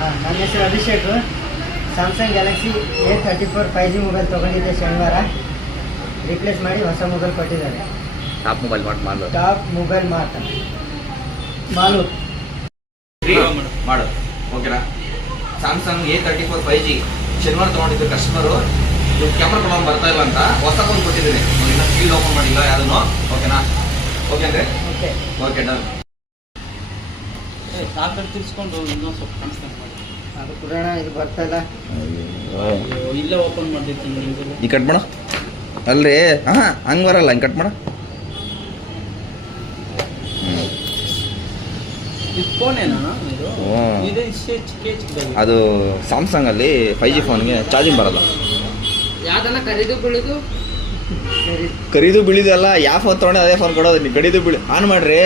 ನನ್ನ ಹೆಸರು Abhishek. Samsung Galaxy A34 5G mobile ತೊಗೊಂಡಿದ್ದೆ ಶನಿವಾರ. ರಿಪ್ಲೇಸ್ ಮಾಡಿ ಹೊಸ ಮೊಬೈಲ್ ಕೊಟ್ಟಿದ್ದಾರೆ. ಟಾಪ್ ಮೊಬೈಲ್ ಮಾಡು ಮಾಡು ಓಕೆನಾ. ಸ್ಯಾಮ್ಸಂಗ್ A34 5G ಶನಿವಾರ ತೊಗೊಂಡಿದ್ದು ಕಸ್ಟಮರು. ಕ್ಯಾಮ್ರಾ ತೊಗೊಂಡು ಬರ್ತಾ ಇಲ್ಲ ಅಂತ ಹೊಸ ಫೋನ್ ಕೊಟ್ಟಿದ್ದೀನಿ. ಇನ್ನೂ ಸೀಲ್ ಓಪನ್ ಮಾಡಿಲ್ಲ ಯಾವುದನ್ನು. ಓಕೆನಾ? ಓಕೆ ಅಂದರೆ ಓಕೆ ಡನ್. ತಿರ್ಸ್ಕೊಂಡು ಇನ್ನೊಂದು ಸ್ವಲ್ಪ ಕಾಣಿಸ್ತಾನೆ ಮಾಡಿ ಅದು ಪುರಾಣ ಇದು ಬರ್ತಾ ಇಲ್ಲ. ಇಲ್ಲೇ ಓಪನ್ ಮಾಡಿರ್ತೀನಿ ನಿಮಗೆ. ಈ ಕಟ್ ಮಾಡು ಅಲ್ರಿ. ಹಂಗೆ ಬರಲ್ಲ, ಹಿಂಗೆ ಕಟ್ ಮಾಡು. ಅದು ಸ್ಯಾಮ್ಸಂಗಲ್ಲಿ 5G ಫೋನ್ಗೆ ಚಾರ್ಜಿಂಗ್ ಬರಲ್ಲ. ಯಾವ್ದನ್ನ ಕರಿದು ಬೀಳಿದಲ್ಲ. ಯಾವ ಫೋನ್ ತೊಗೊಂಡೆ ಅದೇ ಫೋನ್ ಕೊಡೋದು. ನೀವು ಕಡಿದು ಬೀಳಿ ಆನ್ ಮಾಡ್ರಿ.